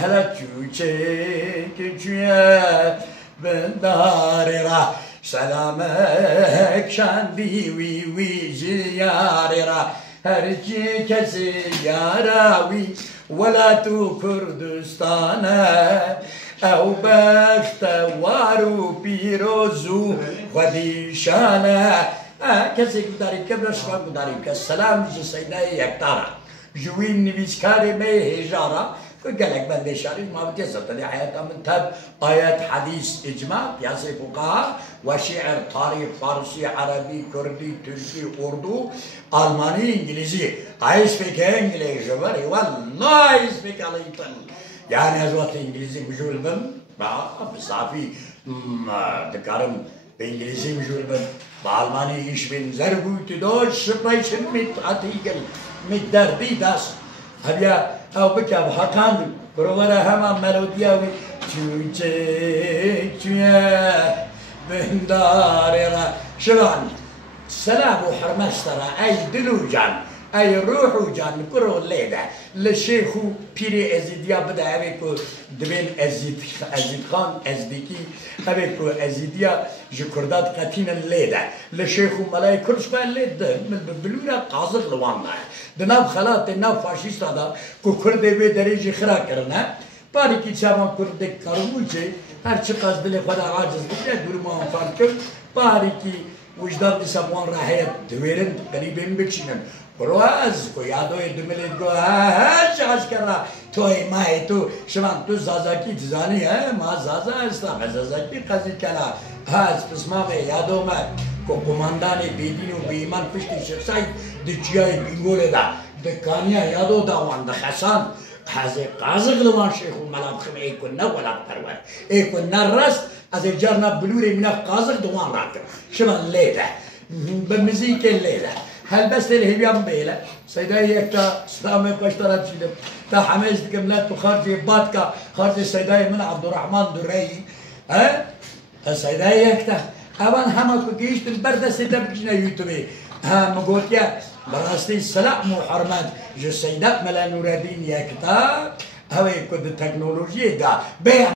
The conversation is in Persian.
هلا küçük bendarira Selamek şandi vi ziyarira Herki kesi yaravi Vela tu Kurdistana Ev bekte varu pirozu Vadişana کسی که داری که برشما داری که سلام جی سیده یکتارا جوین نویسکاری می هجارا که گلک بنده شاری ما بودی زبطلی حیاتا من تب آیت حدیث اجماع پیاسی فقها و شعر تاریخ فارسی عربی کردی ترکی اردو آلمانی انگلیزی آیس فکر انگلیزی باری والله آیس فکر علیتن یعنی از وقت انگلیزی مجول بن بصافی دکارم بإنجليزي مجول بن بالماني إيش بن زربوت دوش سبايشن مت عتيقل مت دربي داس هبيا أو بكا بحقان كروارا هما ملوديا وي تشويا بندارنا شلون سلام وحرمسترا أي دلو جان أي روحو جان كرو ليدا للشيخ بيري أزيديا بدا أبيكو دبين أزيد خان أزديكي أبيكو أزيديا جكردات قتينا ليدا للشيخ ملاي كرش بان ليدا من بلورا قازق لوانا دناب خلات دناب فاشيست هذا كو كردي بي دريجي خرا كرنا باريكي تسامان كردي كارموجي هرچي قصد لي خدا عاجز بكنا دورما فانكر باريكي وجدان دي سابوان راحية دويرن قريبين بكشنن برواز کو یادوی دملید کو هر چاش کرا توی مای تو شما تو زازاکی تزانی ها ما زازا استم زازاکی قضیه کلا هاز قسمه یادو ما کو کماندان بیدینو بیمان پشتی شخصای دچیای بینگوله دا دکانیا یادو داوان دخسان هذا قازق لوان شيخ الملاب خمي يكون ولا بتروى يكون نرس از جرنا بلوري من قازق دوان راكب شما الليله بالمزيكا الليله هل بس الهبيان بيلا سيدا يكتا سلامي باشترات شدم تا حماس كملات خارجي باتكا خارجي سيدا من عبد الرحمن دري ها سيدا يكتا اوان هما كيشت البرده سيدا بجنا يوتيوبي ها مقولتيا براستي السلام محرمات جو سيدا ملا نور الدين يكتا هاوي كود التكنولوجيا دا بيع